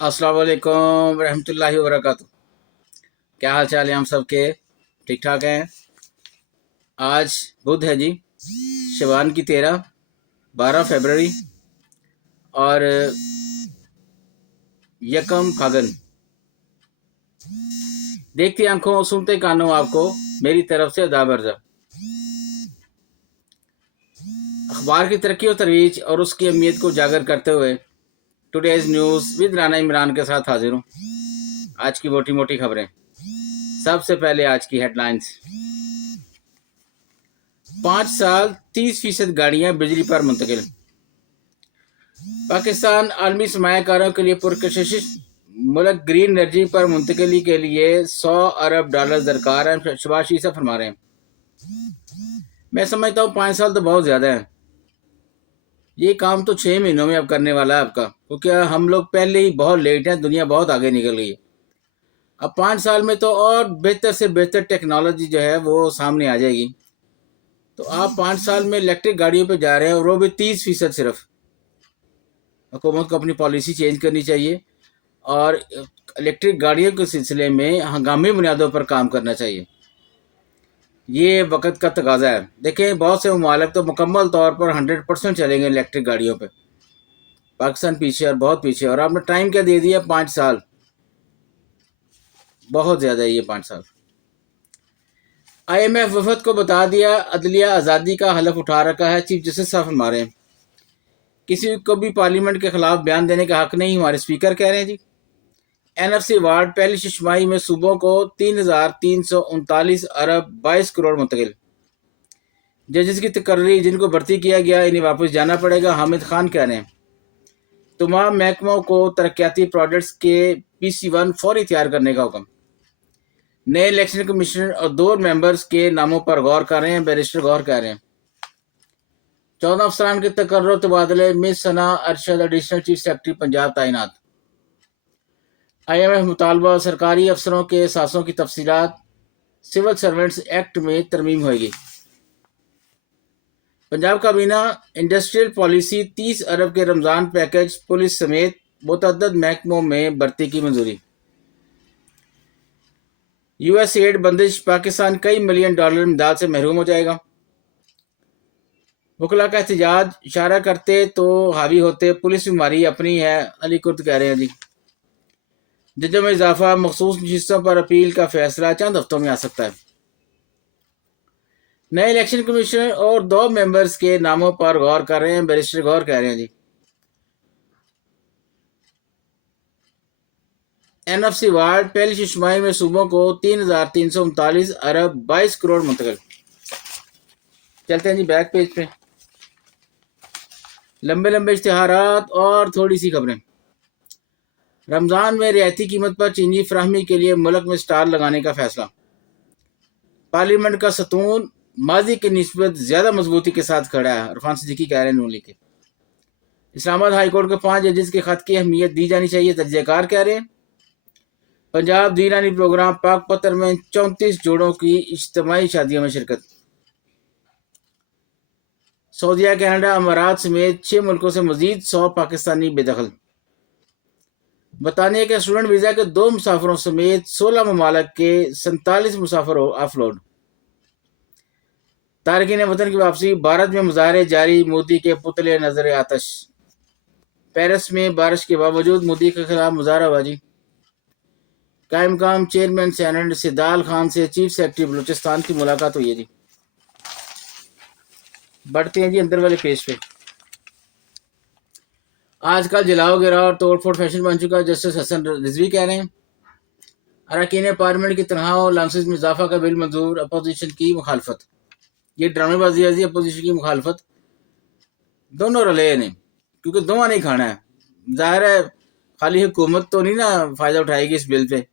अस्सलाम वालेकुम रहमतुल्लाहि वबरकातुह। क्या हाल चाल है हम सब के? ठीक ठाक हैं। आज बुध है जी, शबान की 12 फरवरी और यकम फागन। देखती आंखों सुनते कानों आपको मेरी तरफ से दाबरजा। अखबार की तरक्की और तरोीज और उसकी अहमियत को उजागर करते हुए today's news with Rana Imran के साथ हाजिर हूँ। आज की मोटी मोटी खबरें। सबसे पहले आज की हेडलाइंस। 5 साल 30% गाड़ियां बिजली पर मुंतकिल। पाकिस्तान आलमी सरमायाकारों के लिए पुरकशिश मुल्क ग्रीन एनर्जी पर मुंतकली के लिए $100 अरब दरकार है। शहबाज शरीफ साहब फरमा रहे हैं। मैं समझता हूँ 5 साल तो बहुत ज़्यादा है। ये काम तो 6 महीनों में अब करने वाला है आपका, क्योंकि हम लोग पहले ही बहुत लेट हैं, दुनिया बहुत आगे निकल गई है। अब 5 साल में तो और बेहतर से बेहतर टेक्नोलॉजी जो है वो सामने आ जाएगी। तो आप 5 साल में इलेक्ट्रिक गाड़ियों पे जा रहे हैं और वो भी 30% सिर्फ। हुकूमत को अपनी पॉलिसी चेंज करनी चाहिए और इलेक्ट्रिक गाड़ियों के सिलसिले में हंगामी बुनियादों पर काम करना चाहिए। ये वक्त का तकाजा है। देखें, बहुत से ममालिक तो मुकम्मल तौर पर 100% चलेंगे इलेक्ट्रिक गाड़ियों पे। पाकिस्तान पीछे और बहुत पीछे। और आपने टाइम क्या दे दिया? 5 साल। बहुत ज़्यादा है ये 5 साल। IMF वफद को बता दिया अदलिया आज़ादी का हलफ उठा रखा है। चीफ जस्टिस साहब हमारे किसी को भी पार्लियामेंट के खिलाफ बयान देने का हक नहीं, हमारे स्पीकर कह रहे हैं जी। NFC अवार्ड पहली शशमाही में सूबों को 3,339 अरब 22 करोड़ मुंतकिल। जजेस की तकर्री जिनको भर्ती किया गया इन्हें वापस जाना पड़ेगा, हामिद खान कह रहे हैं। तमाम महकमों को तरक्याती प्रोजेक्ट्स के PC1 फौरी तैयार करने का हुक्म। नए इलेक्शन कमीशनर और 2 मेंबर्स के नामों पर गौर कर रहे हैं, बैरिस्टर गौर कर रहे हैं। 14 अफसरान के तकर्र तबादले। Miss Sana Arshad additional chief secretary Punjab तैनात। IMF मुतालबा सरकारी अफसरों के एहसासों की तफसीलात। सिविल सर्वेंट्स एक्ट में तरमीम होगी। पंजाब काबीना इंडस्ट्रियल पॉलिसी 30 अरब के रमज़ान पैकेज। पुलिस समेत मुतअद्दिद महकमों में भर्ती की मंजूरी। USAID बंदिश। पाकिस्तान कई मिलियन डॉलर इमदाद से महरूम हो जाएगा। वकला का एहतजाज। इशारा करते तो हावी होते, पुलिस बीमारी अपनी है, अली कुर्द कह रहे हैं जी। जजों में इजाफा। मखसूस नशिस्तों पर अपील का फैसला चंद हफ्तों में आ सकता है। नए इलेक्शन कमीशनर और 2 मेंबर्स के नामों पर गौर कर रहे हैं, बैरिस्टर गौर कह रहे हैं जी। NFC अवार्ड पहली शशमाही में सूबों को 3,339 अरब 22 करोड़ मुंतकिल। चलते हैं जी बैक पेज पे। लंबे लंबे इश्तिहारात और थोड़ी सी खबरें। रमज़ान में रियायती कीमत पर चीनी फराहमी के लिए मुल्क में स्टाल लगाने का फैसला। पार्लियामेंट का सतून माजी की निस्बत ज़्यादा मजबूती के साथ खड़ा है, इरफान सिद्दीकी कह रहे हैं नून लीग के। इस्लामाबाद हाई कोर्ट के 5 जजेस के खत की अहमियत दी जानी चाहिए, तजज़ियाकार कह रहे हैं। पंजाब दीनानी प्रोग्राम। पाक पत्थर में 34 जोड़ों की इज्तिमाई शादियों में शिरकत। सऊदीया, कनाडा, अमारात समेत 6 मुल्कों से मजीद 100 पाकिस्तानी बेदखल। बतानिया के स्टूडेंट वीज़ा के 2 मुसाफिरों समेत 16 ममालिक के 47 मुसाफिर ऑफलोड। तारकीन वतन की वापसी। भारत में मुजाहरे जारी। मोदी के पुतले नजर आतश। पेरिस में बारिश के बावजूद मोदी के खिलाफ मुजाहराबाजी। कायम काम चेयरमैन सेनेट सिदाल खान से चीफ सेक्रेटरी बलूचिस्तान की मुलाकात हुई है जी। बढ़ते हैं जी अंदर वाले पेज पे। आजकल जलाओ गिराओ और तोड़ फोड़ फैशन बन चुका है, जस्टिस हसन रिजवी कह रहे हैं। अरकान पार्लियामेंट की तनख्वाह और लाइसेंस में इजाफा का बिल मंजूर। अपोजिशन की मुखालफत। ये ड्रामेबाजी है जी, अपोजिशन की मुखालफत। दोनों रले ने, क्योंकि दोवां नहीं खाना है। जाहिर है खाली हुकूमत तो नहीं ना फ़ायदा उठाएगी इस बिल पे,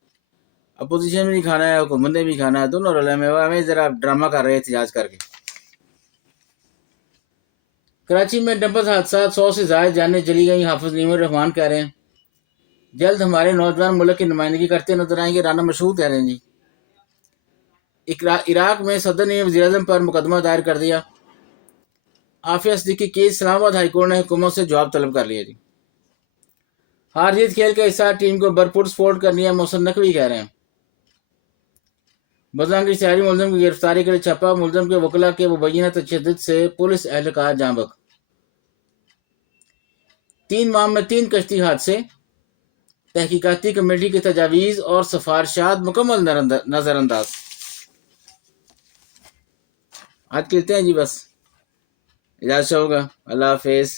अपोजिशन में नहीं खाना है, हुकूमत ने भी खाना है। दोनों रले में हमें ज़रा ड्रामा कर रहे हैं एहतजाज करके। कराची में डंपर हादसा, 100 से ज़ायद जानें चली गई। हाफिज नीमर रहमान कह रहे हैं जल्द हमारे नौजवान मुल्क की नुमाइंदगी करते नजर आएंगे। राना मशहूर कह रहे हैं जी। इराक में सदर ने वज़ीर-ए-आज़म पर मुकदमा दायर कर दिया। आफिया सिद्दीकी केस। इस्लामाबाद हाईकोर्ट ने हुकूमत से जवाब तलब कर लिया जी। ہار جیت کھیل کا حصہ، ٹیم کو بھرپور سپورٹ کرنی ہے، محسن نقوی کہہ رہے ہیں۔ بزنگ کی شہری ملزم کی گرفتاری کے لیے چھاپا، ملزم کے وکلا کے مبینہ تشدد سے پولیس اہلکار جاں بحق۔ 3 ماہ میں 3 کشتی حادثے، تحقیقاتی کمیٹی کی تجاویز اور سفارشات مکمل نظر انداز۔ آج کہتے ہیں جی بس اجازت ہوگا، اللہ حافظ۔